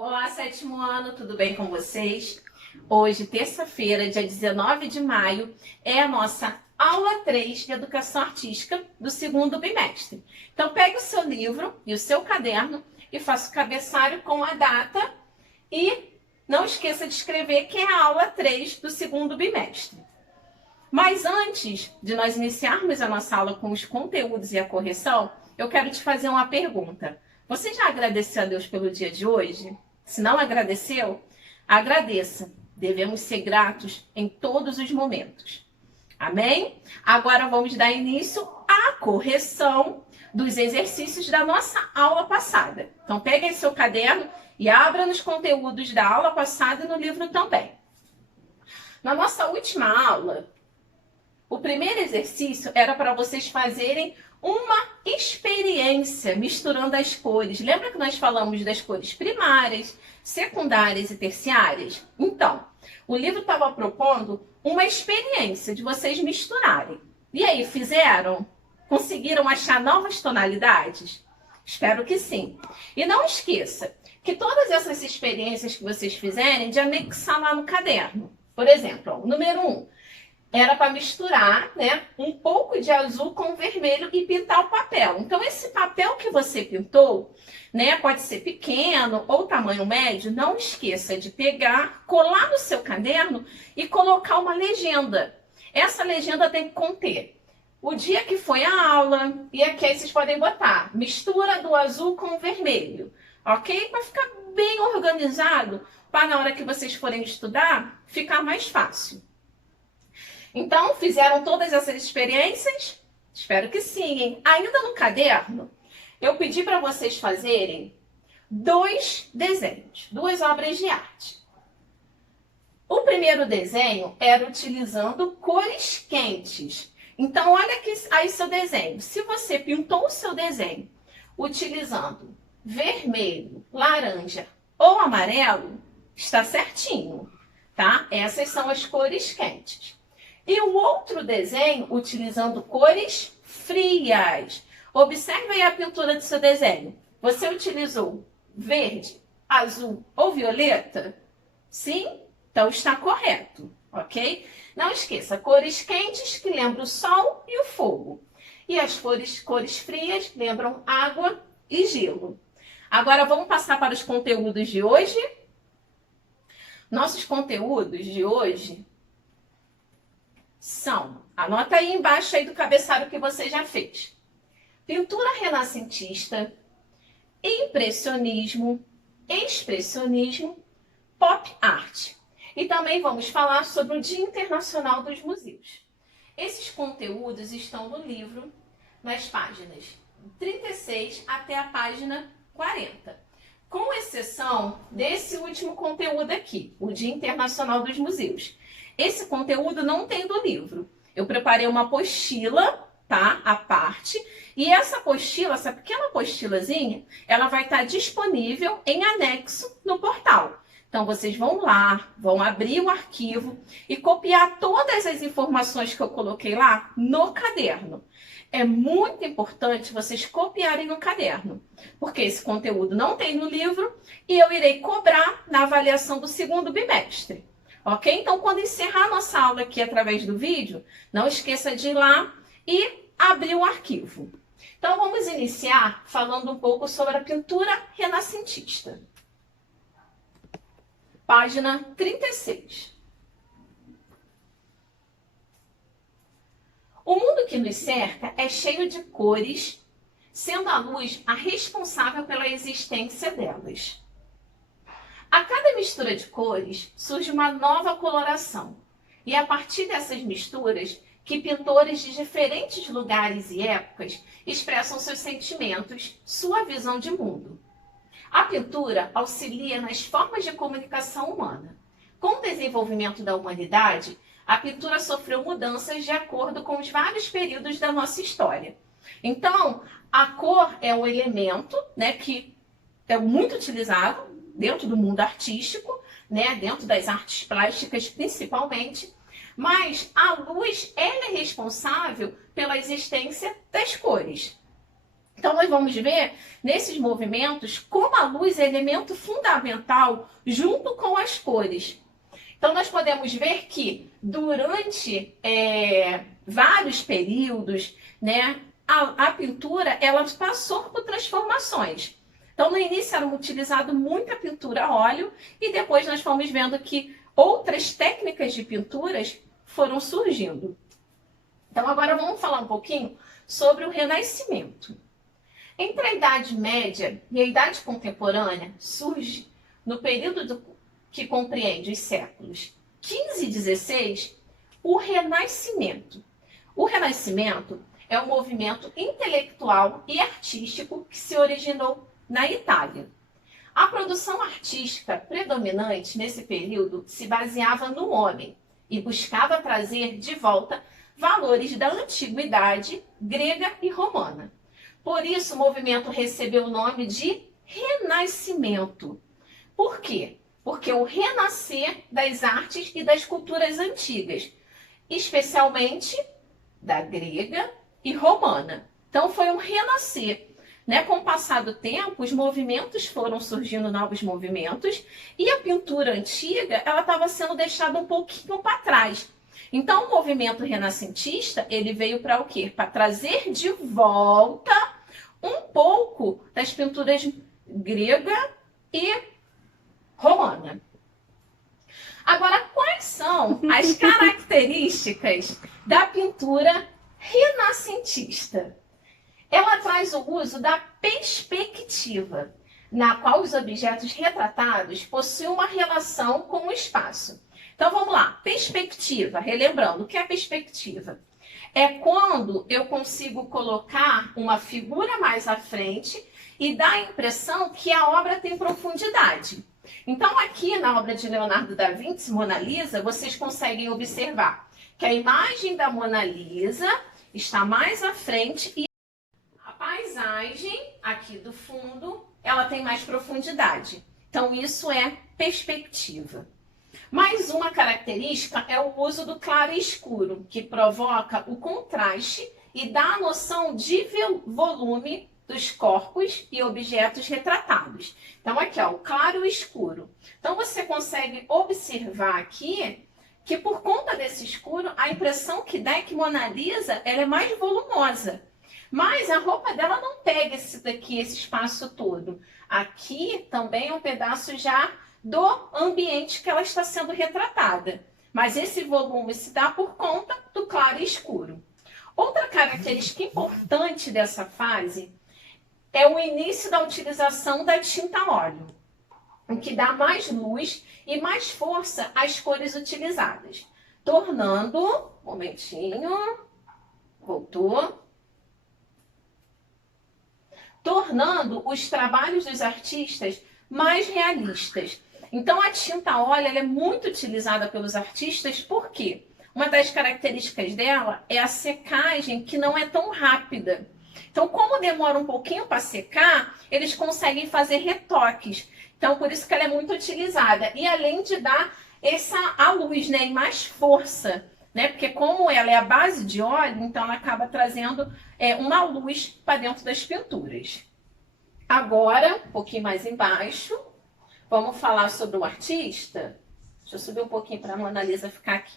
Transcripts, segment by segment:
Olá, sétimo ano, tudo bem com vocês? Hoje, terça-feira, dia 19 de maio, é a nossa aula 3 de Educação Artística do segundo bimestre. Então, pegue o seu livro e o seu caderno e faça o cabeçalho com a data e não esqueça de escrever que é a aula 3 do segundo bimestre. Mas antes de nós iniciarmos a nossa aula com os conteúdos e a correção, eu quero te fazer uma pergunta. Você já agradeceu a Deus pelo dia de hoje? Se não agradeceu, agradeça. Devemos ser gratos em todos os momentos. Amém? Agora vamos dar início à correção dos exercícios da nossa aula passada. Então, pegue seu caderno e abra nos conteúdos da aula passada e no livro também. Na nossa última aula, o primeiro exercício era para vocês fazerem uma experiência misturando as cores. Lembra que nós falamos das cores primárias, secundárias e terciárias? Então, o livro estava propondo uma experiência de vocês misturarem. E aí, fizeram? Conseguiram achar novas tonalidades? Espero que sim. E não esqueça que todas essas experiências que vocês fizerem, de anexar lá no caderno. Por exemplo, ó, o número 1. Era para misturar, né, um pouco de azul com vermelho e pintar o papel. Então, esse papel que você pintou, né, pode ser pequeno ou tamanho médio, não esqueça de pegar, colar no seu caderno e colocar uma legenda. Essa legenda tem que conter o dia que foi a aula, e aqui aí vocês podem botar mistura do azul com o vermelho, ok? Para ficar bem organizado, para na hora que vocês forem estudar, ficar mais fácil. Então, fizeram todas essas experiências? Espero que sim, hein? Ainda no caderno, eu pedi para vocês fazerem 2 desenhos, 2 obras de arte. O primeiro desenho era utilizando cores quentes. Então, olha aqui aí seu desenho. Se você pintou o seu desenho utilizando vermelho, laranja ou amarelo, está certinho, tá? Essas são as cores quentes. E o outro desenho, utilizando cores frias. Observe aí a pintura do seu desenho. Você utilizou verde, azul ou violeta? Sim? Então está correto, ok? Não esqueça, cores quentes que lembram o sol e o fogo. E as cores frias lembram água e gelo. Agora vamos passar para os conteúdos de hoje. Nossos conteúdos de hoje são, anota aí embaixo aí do cabeçalho que você já fez: pintura renascentista, impressionismo, expressionismo, pop art. E também vamos falar sobre o Dia Internacional dos Museus. Esses conteúdos estão no livro, nas páginas 36 até a página 40. Com exceção desse último conteúdo aqui, o Dia Internacional dos Museus. Esse conteúdo não tem do livro. Eu preparei uma apostila, tá? À parte. E essa apostila, essa pequena apostilazinha, ela vai estar disponível em anexo no portal. Então, vocês vão lá, vão abrir o arquivo e copiar todas as informações que eu coloquei lá no caderno. É muito importante vocês copiarem no caderno, porque esse conteúdo não tem no livro e eu irei cobrar na avaliação do segundo bimestre. Ok? Então, quando encerrar a nossa aula aqui através do vídeo, não esqueça de ir lá e abrir o arquivo. Então, vamos iniciar falando um pouco sobre a pintura renascentista. Página 36. O mundo que nos cerca é cheio de cores, sendo a luz a responsável pela existência delas. A cada mistura de cores surge uma nova coloração, e é a partir dessas misturas que pintores de diferentes lugares e épocas expressam seus sentimentos, sua visão de mundo. A pintura auxilia nas formas de comunicação humana. Com o desenvolvimento da humanidade, a pintura sofreu mudanças de acordo com os vários períodos da nossa história. Então, a cor é um elemento, né, que é muito utilizado dentro do mundo artístico, né, dentro das artes plásticas principalmente, mas a luz ela é responsável pela existência das cores. Então, nós vamos ver nesses movimentos como a luz é elemento fundamental junto com as cores. Então, nós podemos ver que durante vários períodos, né, a pintura ela passou por transformações. Então, no início era utilizado muita pintura a óleo e depois nós fomos vendo que outras técnicas de pinturas foram surgindo. Então, agora vamos falar um pouquinho sobre o Renascimento. Entre a Idade Média e a Idade Contemporânea, surge, no período que compreende os séculos XV e XVI, o Renascimento. O Renascimento é um movimento intelectual e artístico que se originou na Itália. A produção artística predominante nesse período se baseava no homem e buscava trazer de volta valores da antiguidade grega e romana. Por isso, o movimento recebeu o nome de Renascimento. Por quê? Porque o renascer das artes e das culturas antigas, especialmente da grega e romana. Então, foi um renascer. Né? Com o passar do tempo, os movimentos foram surgindo, novos movimentos, e a pintura antiga ela estava sendo deixada um pouquinho para trás. Então, o movimento renascentista ele veio para o quê? Para trazer de volta um pouco das pinturas grega e romana. Agora, quais são as características da pintura renascentista? Ela traz o uso da perspectiva, na qual os objetos retratados possuem uma relação com o espaço. Então, vamos lá. Perspectiva. Relembrando, o que é perspectiva? É quando eu consigo colocar uma figura mais à frente e dar a impressão que a obra tem profundidade. Então, aqui na obra de Leonardo da Vinci, Mona Lisa, vocês conseguem observar que a imagem da Mona Lisa está mais à frente e a paisagem aqui do fundo, ela tem mais profundidade. Então, isso é perspectiva. Mais uma característica é o uso do claro e escuro, que provoca o contraste e dá a noção de volume dos corpos e objetos retratados. Então, aqui, ó, o claro e o escuro. Então, você consegue observar aqui que, por conta desse escuro, a impressão que dá é que Mona Lisa ela é mais volumosa. Mas a roupa dela não pega esse espaço todo. Aqui também é um pedaço já do ambiente que ela está sendo retratada. Mas esse volume se dá por conta do claro e escuro. Outra característica importante dessa fase é o início da utilização da tinta óleo, o que dá mais luz e mais força às cores utilizadas, tornando, um momentinho, voltou, tornando os trabalhos dos artistas mais realistas. Então, a tinta óleo ela é muito utilizada pelos artistas, por quê? Uma das características dela é a secagem, que não é tão rápida. Então, como demora um pouquinho para secar, eles conseguem fazer retoques. Então, por isso que ela é muito utilizada. E além de dar a luz, né, e mais força, né? Porque como ela é a base de óleo, então ela acaba trazendo uma luz para dentro das pinturas. Agora, um pouquinho mais embaixo, vamos falar sobre o artista. Deixa eu subir um pouquinho para a Mona Lisa ficar aqui.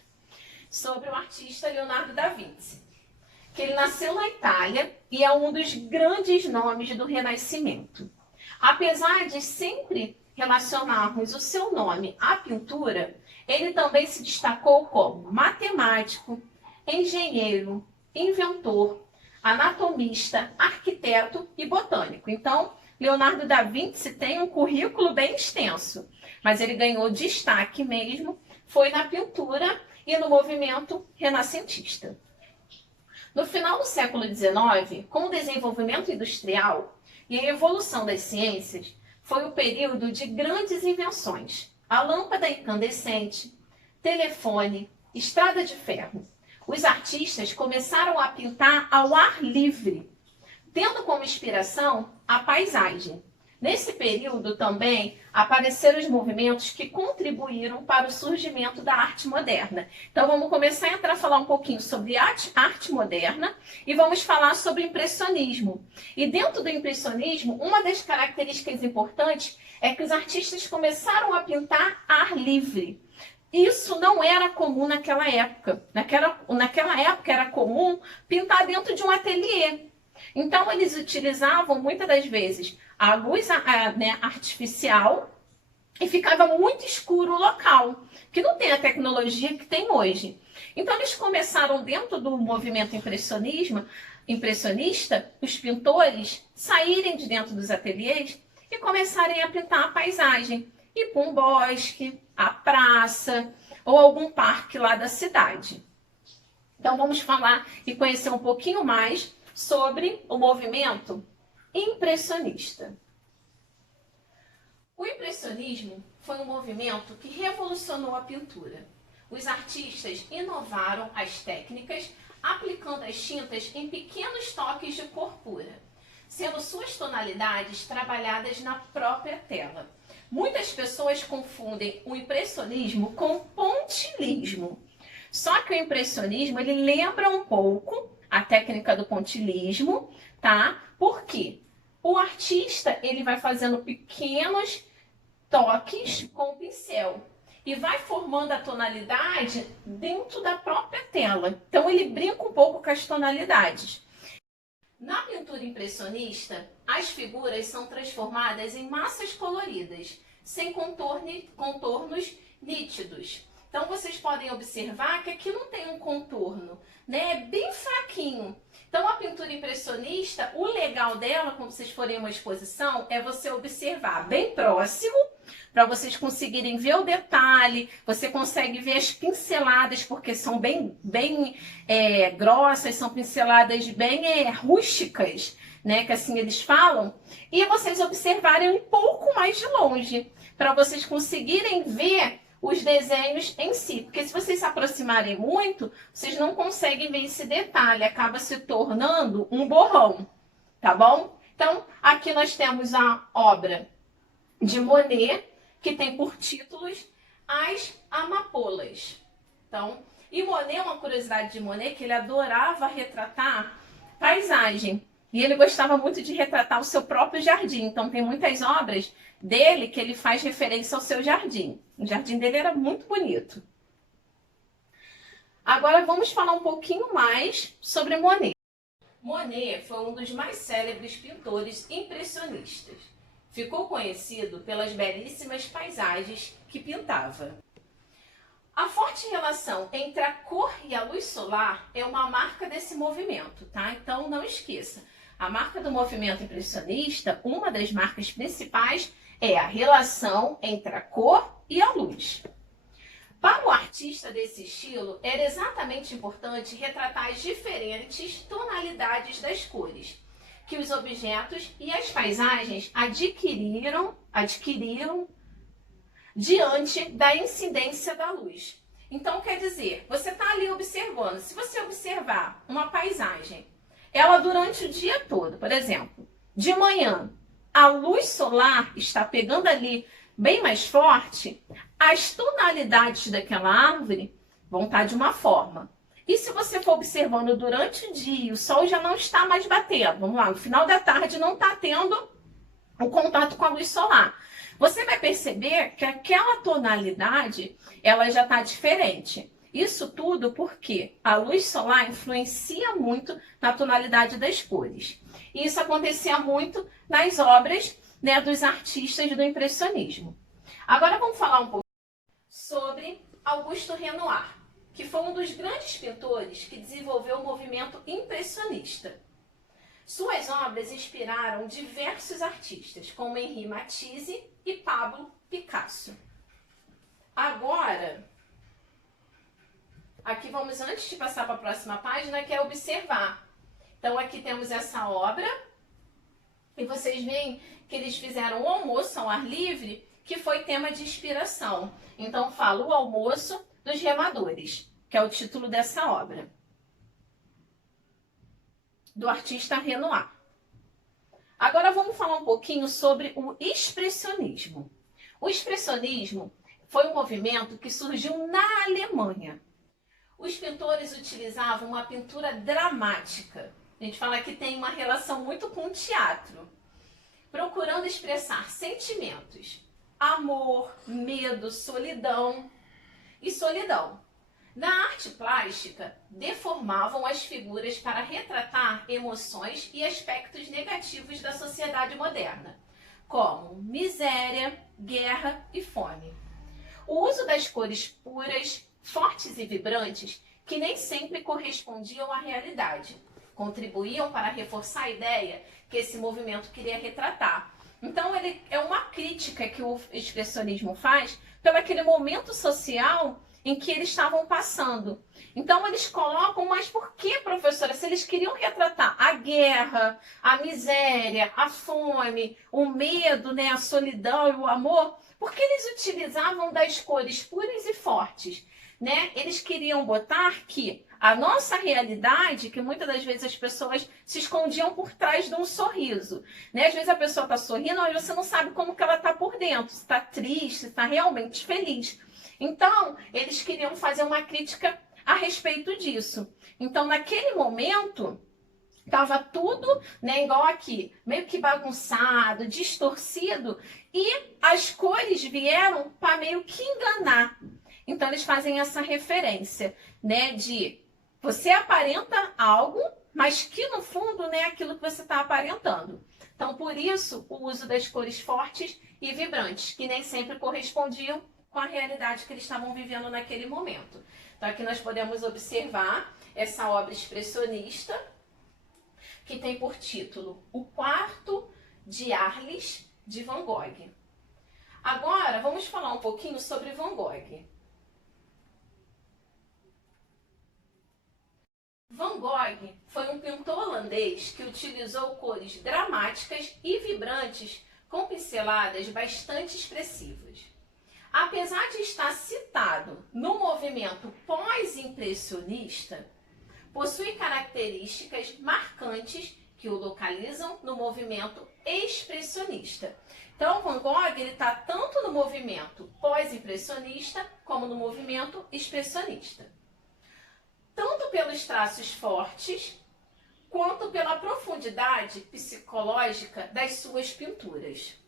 Sobre o artista Leonardo da Vinci, que ele nasceu na Itália e é um dos grandes nomes do Renascimento. Apesar de sempre relacionarmos o seu nome à pintura, ele também se destacou como matemático, engenheiro, inventor, anatomista, arquiteto e botânico. Então, Leonardo da Vinci tem um currículo bem extenso, mas ele ganhou destaque mesmo, foi na pintura e no movimento renascentista. No final do século XIX, com o desenvolvimento industrial e a evolução das ciências, foi o período de grandes invenções. A lâmpada incandescente, telefone, estrada de ferro. Os artistas começaram a pintar ao ar livre, tendo como inspiração a paisagem. Nesse período também apareceram os movimentos que contribuíram para o surgimento da arte moderna. Então vamos começar a entrar a falar um pouquinho sobre arte moderna e vamos falar sobre o impressionismo. E dentro do impressionismo, uma das características importantes é que os artistas começaram a pintar ar livre. Isso não era comum naquela época. Naquela época era comum pintar dentro de um ateliê. Então eles utilizavam muitas das vezes a luz artificial e ficava muito escuro o local, que não tem a tecnologia que tem hoje. Então eles começaram dentro do movimento impressionista, os pintores saírem de dentro dos ateliês e começarem a pintar a paisagem, ir para um bosque, a praça ou algum parque lá da cidade. Então vamos falar e conhecer um pouquinho mais sobre o movimento impressionista. O impressionismo foi um movimento que revolucionou a pintura. Os artistas inovaram as técnicas, aplicando as tintas em pequenos toques de cor pura, sendo suas tonalidades trabalhadas na própria tela. Muitas pessoas confundem o impressionismo com pontilhismo. Só que o impressionismo, ele lembra um pouco a técnica do pontilhismo, tá? Por quê? O artista, ele vai fazendo pequenos toques com o pincel e vai formando a tonalidade dentro da própria tela. Então ele brinca um pouco com as tonalidades. Na pintura impressionista, as figuras são transformadas em massas coloridas, sem contornos nítidos. Então vocês podem observar que aqui não tem um contorno, né? É bem fraquinho. Então a pintura impressionista, o legal dela, quando vocês forem em uma exposição, é você observar bem próximo, para vocês conseguirem ver o detalhe. Você consegue ver as pinceladas, porque são bem grossas, são pinceladas bem rústicas, né? Que assim eles falam. E vocês observarem um pouco mais de longe, para vocês conseguirem ver os desenhos em si, porque se vocês se aproximarem muito, vocês não conseguem ver esse detalhe, acaba se tornando um borrão, tá bom? Então, aqui nós temos a obra de Monet, que tem por títulos As Amapolas. Então, e Monet, uma curiosidade de Monet, que ele adorava retratar paisagem. E ele gostava muito de retratar o seu próprio jardim. Então tem muitas obras dele que ele faz referência ao seu jardim. O jardim dele era muito bonito. Agora vamos falar um pouquinho mais sobre Monet. Monet foi um dos mais célebres pintores impressionistas. Ficou conhecido pelas belíssimas paisagens que pintava. A forte relação entre a cor e a luz solar é uma marca desse movimento, tá? Então não esqueça. A marca do movimento impressionista, uma das marcas principais, é a relação entre a cor e a luz. Para o artista desse estilo, era exatamente importante retratar as diferentes tonalidades das cores que os objetos e as paisagens adquiriram diante da incidência da luz. Então, quer dizer, você está ali observando. Se você observar uma paisagem, ela durante o dia todo, por exemplo, de manhã, a luz solar está pegando ali bem mais forte, as tonalidades daquela árvore vão estar de uma forma. E se você for observando durante o dia, o sol já não está mais batendo, vamos lá, no final da tarde não está tendo o contato com a luz solar. Você vai perceber que aquela tonalidade, ela já está diferente. Isso tudo porque a luz solar influencia muito na tonalidade das cores. E isso acontecia muito nas obras, né, dos artistas do impressionismo. Agora vamos falar um pouco sobre Augusto Renoir, que foi um dos grandes pintores que desenvolveu o movimento impressionista. Suas obras inspiraram diversos artistas, como Henri Matisse e Pablo Picasso. Agora, aqui vamos, antes de passar para a próxima página, que é observar. Então aqui temos essa obra, e vocês veem que eles fizeram o almoço ao ar livre, que foi tema de inspiração. Então fala o almoço dos remadores, que é o título dessa obra, do artista Renoir. Agora vamos falar um pouquinho sobre o expressionismo. O expressionismo foi um movimento que surgiu na Alemanha. Os pintores utilizavam uma pintura dramática. A gente fala que tem uma relação muito com o teatro, procurando expressar sentimentos, amor, medo, solidão e solidão. Na arte plástica, deformavam as figuras para retratar emoções e aspectos negativos da sociedade moderna, como miséria, guerra e fome. O uso das cores puras, fortes e vibrantes, que nem sempre correspondiam à realidade, contribuíam para reforçar a ideia que esse movimento queria retratar. Então, ele é uma crítica que o expressionismo faz pelo aquele momento social em que eles estavam passando. Então, eles colocam, mas por que, professora? Se eles queriam retratar a guerra, a miséria, a fome, o medo, né, a solidão e o amor, por que eles utilizavam das cores puras e fortes? Né? Eles queriam botar que a nossa realidade, que muitas das vezes as pessoas se escondiam por trás de um sorriso. Né? Às vezes a pessoa está sorrindo, mas você não sabe como que ela está por dentro, se está triste, se está realmente feliz. Então, eles queriam fazer uma crítica a respeito disso. Então, naquele momento, estava tudo, né, igual aqui, meio que bagunçado, distorcido, e as cores vieram para meio que enganar. Então, eles fazem essa referência, né, de você aparenta algo, mas que no fundo não é aquilo que você está aparentando. Então, por isso, o uso das cores fortes e vibrantes, que nem sempre correspondiam com a realidade que eles estavam vivendo naquele momento. Então, aqui nós podemos observar essa obra expressionista, que tem por título O Quarto de Arles, de Van Gogh. Agora, vamos falar um pouquinho sobre Van Gogh. Van Gogh foi um pintor holandês que utilizou cores dramáticas e vibrantes com pinceladas bastante expressivas. Apesar de estar citado no movimento pós-impressionista, possui características marcantes que o localizam no movimento expressionista. Então, Van Gogh está tanto no movimento pós-impressionista como no movimento expressionista. Tanto pelos traços fortes, quanto pela profundidade psicológica das suas pinturas.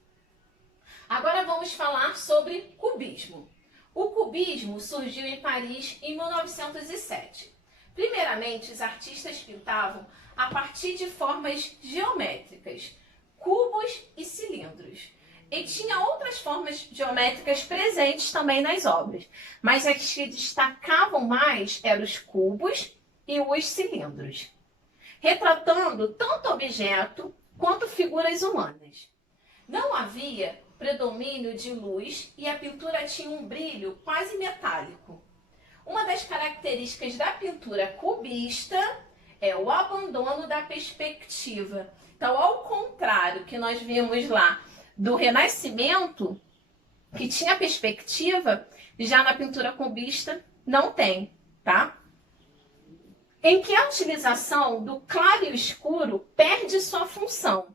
Agora vamos falar sobre cubismo. O cubismo surgiu em Paris em 1907. Primeiramente, os artistas pintavam a partir de formas geométricas, cubos e cilindros. E tinha outras formas geométricas presentes também nas obras, mas as que destacavam mais eram os cubos e os cilindros, retratando tanto objeto quanto figuras humanas. Não havia predomínio de luz e a pintura tinha um brilho quase metálico. Uma das características da pintura cubista é o abandono da perspectiva. Então, ao contrário que nós vimos lá do Renascimento, que tinha perspectiva, já na pintura cubista não tem, tá? Em que a utilização do claro e o escuro perde sua função,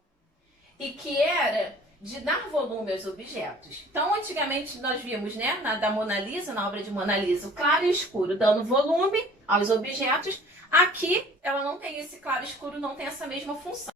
e que era de dar volume aos objetos. Então, antigamente nós vimos, né, da Mona Lisa, na obra de Mona Lisa, o claro e o escuro dando volume aos objetos. Aqui, ela não tem esse claro e escuro, não tem essa mesma função.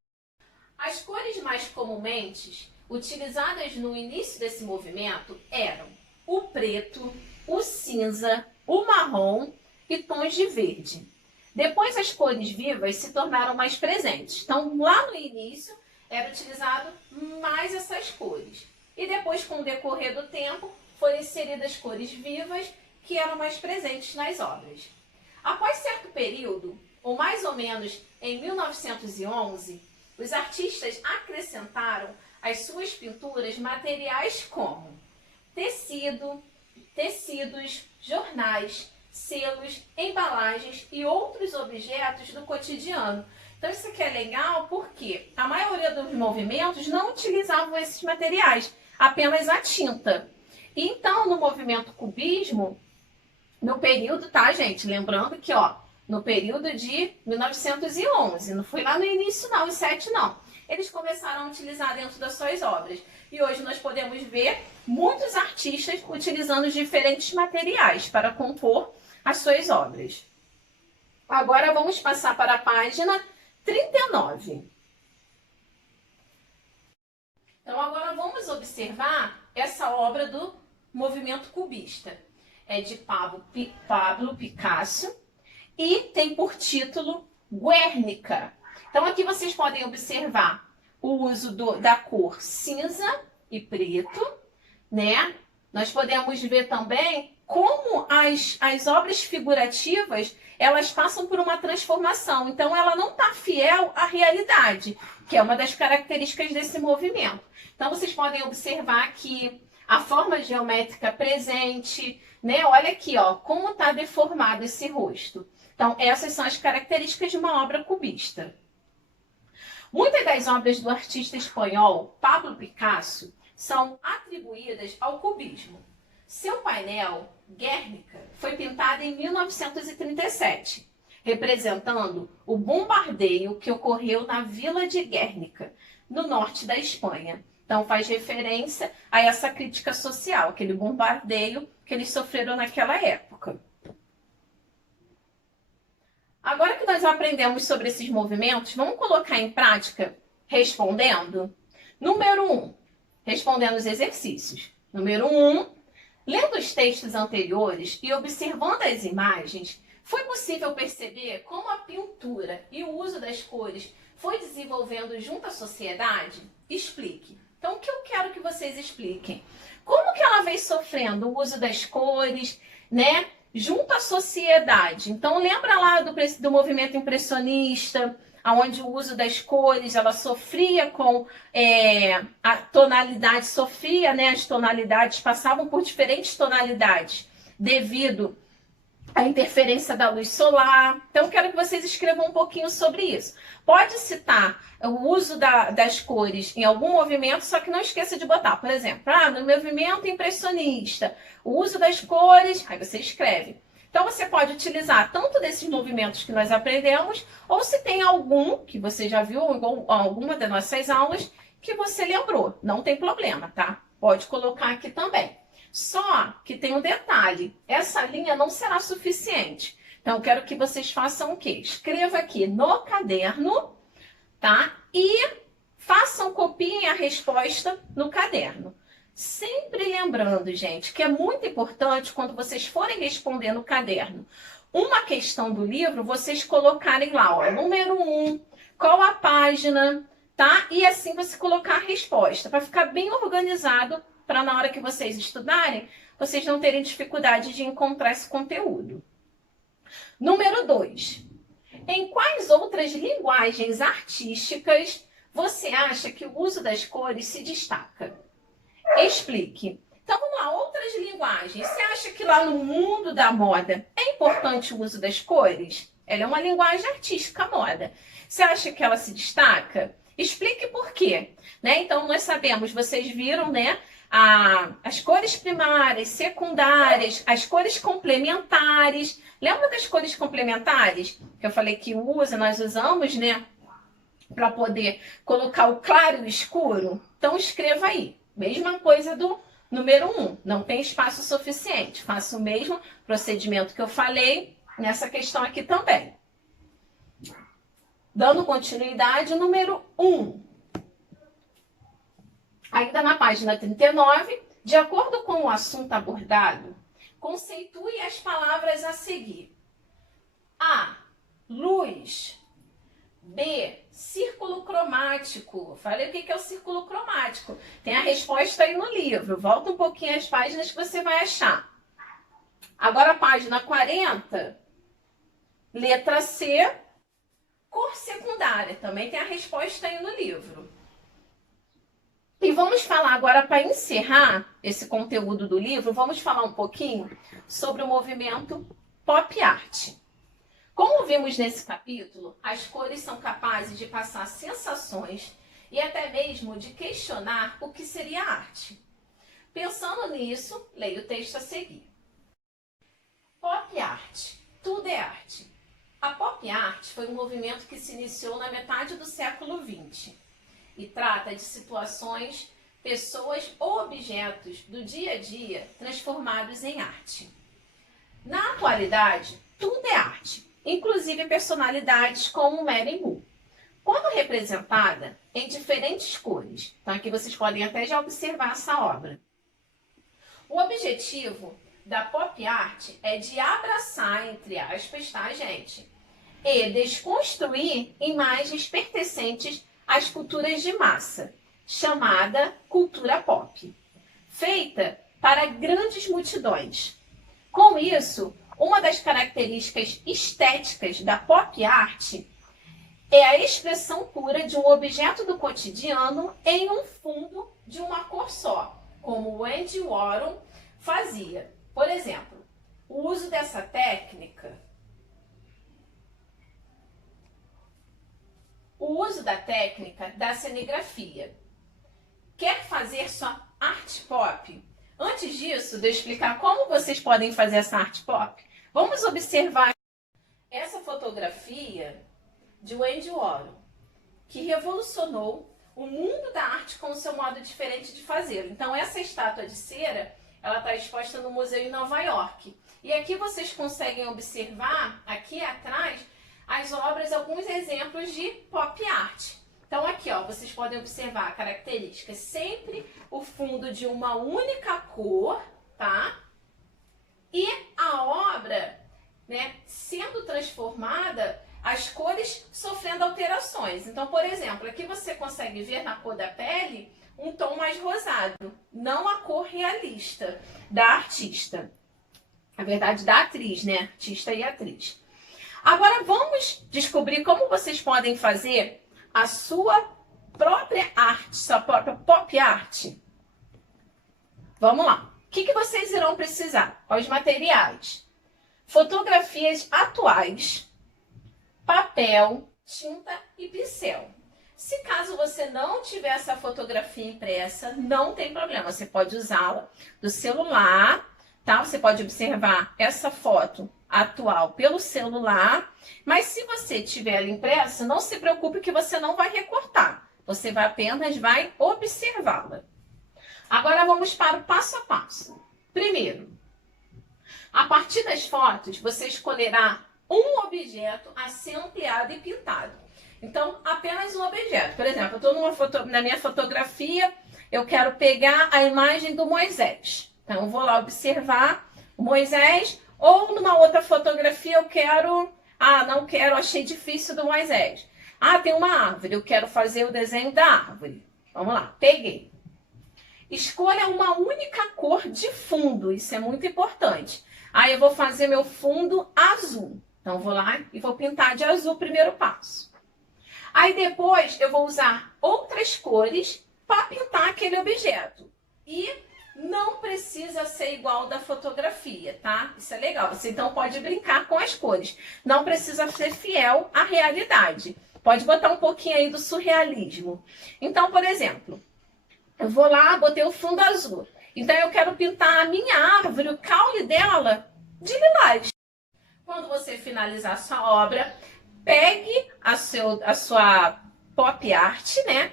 As cores mais comumente utilizadas no início desse movimento eram o preto, o cinza, o marrom e tons de verde. Depois, as cores vivas se tornaram mais presentes. Então, lá no início, era utilizado mais essas cores. E depois, com o decorrer do tempo, foram inseridas cores vivas que eram mais presentes nas obras. Após certo período, ou mais ou menos em 1911, os artistas acrescentaram às suas pinturas materiais como tecidos, jornais, selos, embalagens e outros objetos do cotidiano. Então, isso aqui é legal porque a maioria dos movimentos não utilizavam esses materiais, apenas a tinta. Então, no movimento cubismo, no período, tá, gente? Lembrando que, ó, no período de 1911, não foi lá no início, não, em 7, não. eles começaram a utilizar dentro das suas obras. E hoje nós podemos ver muitos artistas utilizando diferentes materiais para compor as suas obras. Agora vamos passar para a página 39. Então agora vamos observar essa obra do movimento cubista. É de Pablo Picasso e tem por título Guernica. Então aqui vocês podem observar o uso da cor cinza e preto, né? Nós podemos ver também como as obras figurativas, elas passam por uma transformação. Então ela não está fiel à realidade, que é uma das características desse movimento. Então vocês podem observar aqui a forma geométrica presente, né? Olha aqui, ó, como está deformado esse rosto. Então, essas são as características de uma obra cubista. Muitas das obras do artista espanhol Pablo Picasso são atribuídas ao cubismo. Seu painel, Guernica, foi pintado em 1937, representando o bombardeio que ocorreu na vila de Guernica, no norte da Espanha. Então faz referência a essa crítica social, aquele bombardeio que eles sofreram naquela época. Agora que nós aprendemos sobre esses movimentos, vamos colocar em prática respondendo? Número 1, respondendo os exercícios. Número 1, lendo os textos anteriores e observando as imagens, foi possível perceber como a pintura e o uso das cores foi desenvolvendo junto à sociedade? Explique. Então, o que eu quero que vocês expliquem? Como que ela vem sofrendo o uso das cores, né, junto à sociedade? Então, lembra lá do movimento impressionista, onde o uso das cores, ela sofria com a tonalidade, né, as tonalidades passavam por diferentes tonalidades, devido à interferência da luz solar. Então, quero que vocês escrevam um pouquinho sobre isso. Pode citar o uso das cores em algum movimento, só que não esqueça de botar, por exemplo, no movimento impressionista, o uso das cores, aí você escreve. Então, você pode utilizar tanto desses movimentos que nós aprendemos, ou se tem algum que você já viu em alguma das nossas aulas, que você lembrou. Não tem problema, tá? Pode colocar aqui também. Só que tem um detalhe, essa linha não será suficiente. Então, eu quero que vocês façam o quê? Escreva aqui no caderno, tá? E façam, copiem a resposta no caderno. Sempre lembrando, gente, que é muito importante quando vocês forem responder no caderno uma questão do livro, vocês colocarem lá, ó, número 1, qual a página, tá? E assim você colocar a resposta, para ficar bem organizado, para na hora que vocês estudarem, vocês não terem dificuldade de encontrar esse conteúdo. Número 2. Em quais outras linguagens artísticas você acha que o uso das cores se destaca? Explique. Então, vamos lá, outras linguagens. Você acha que lá no mundo da moda é importante o uso das cores? Ela é uma linguagem artística, a moda. Você acha que ela se destaca? Explique por quê. Né? Então, nós sabemos, vocês viram, né? As cores primárias, secundárias, as cores complementares. Lembra das cores complementares? Que eu falei que nós usamos, né? Para poder colocar o claro e o escuro. Então, escreva aí. Mesma coisa do número 1. Não tem espaço suficiente. Faça o mesmo procedimento que eu falei nessa questão aqui também. Dando continuidade, número 1. Ainda na página 39, de acordo com o assunto abordado, conceitue as palavras a seguir. A. Luz. B. Círculo cromático. Falei o que é o círculo cromático. Tem a resposta aí no livro. Volta um pouquinho as páginas que você vai achar. Agora a página 40, letra C, cor secundária. Também tem a resposta aí no livro. E vamos falar agora, para encerrar esse conteúdo do livro, vamos falar um pouquinho sobre o movimento pop art. Como vimos nesse capítulo, as cores são capazes de passar sensações e até mesmo de questionar o que seria arte. Pensando nisso, leia o texto a seguir. Pop art. Tudo é arte. A pop art foi um movimento que se iniciou na metade do século XX. e trata de situações, pessoas ou objetos do dia a dia transformados em arte. Na atualidade, tudo é arte, inclusive personalidades como Mary Moore, quando representada em diferentes cores. Então aqui vocês podem até já observar essa obra. O objetivo da pop art é de abraçar, entre aspas, tá, gente? E desconstruir imagens pertencentes às culturas de massa, chamada cultura pop, feita para grandes multidões. Com isso, uma das características estéticas da pop art é a expressão pura de um objeto do cotidiano em um fundo de uma cor só, como o Andy Warhol fazia. Por exemplo, o uso dessa técnica, da cenigrafia. Quer fazer sua arte pop? Antes disso, de eu explicar como vocês podem fazer essa arte pop, vamos observar essa fotografia de Andy Warhol, que revolucionou o mundo da arte com o seu modo diferente de fazer. Então, essa estátua de cera, ela está exposta no museu em Nova York. E aqui vocês conseguem observar, aqui atrás, as obras, alguns exemplos de pop art. Então aqui, ó, vocês podem observar a característica, sempre o fundo de uma única cor, tá? E a obra, né, sendo transformada, as cores sofrendo alterações. Então, por exemplo, aqui você consegue ver na cor da pele um tom mais rosado, não a cor realista da artista. Na verdade, da atriz, né? Artista e atriz. Agora vamos descobrir como vocês podem fazer a sua própria arte, sua própria pop art. Vamos lá. O que vocês irão precisar? Quais materiais? Fotografias atuais, papel, tinta e pincel. Se caso você não tiver essa fotografia impressa, não tem problema. Você pode usá-la do celular, tá? Você pode observar essa foto atual pelo celular, mas se você tiver ela impressa, não se preocupe que você não vai recortar. Você vai apenas observá-la. Agora vamos para o passo a passo. Primeiro, a partir das fotos, você escolherá um objeto a ser ampliado e pintado. Então, apenas um objeto. Por exemplo, eu estou na minha fotografia, eu quero pegar a imagem do Moisés. Então, eu vou lá observar o Moisés, ou numa outra fotografia eu quero... Ah, não quero, achei difícil do Moisés. Ah, tem uma árvore, eu quero fazer o desenho da árvore. Vamos lá, peguei. Escolha uma única cor de fundo, isso é muito importante. Aí eu vou fazer meu fundo azul. Então, vou lá e vou pintar de azul o primeiro passo. Aí depois eu vou usar outras cores para pintar aquele objeto. E não precisa ser igual da fotografia, tá? Isso é legal. Você então pode brincar com as cores. Não precisa ser fiel à realidade. Pode botar um pouquinho aí do surrealismo. Então, por exemplo, eu vou lá, botei o fundo azul. Então eu quero pintar a minha árvore, o caule dela, de lilás. Quando você finalizar a sua obra, pegue a sua pop art, né?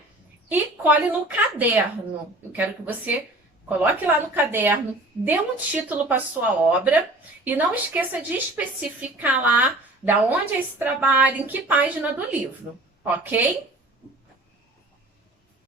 E cole no caderno. Eu quero que você coloque lá no caderno, dê um título para a sua obra e não esqueça de especificar lá da onde é esse trabalho, em que página do livro, ok?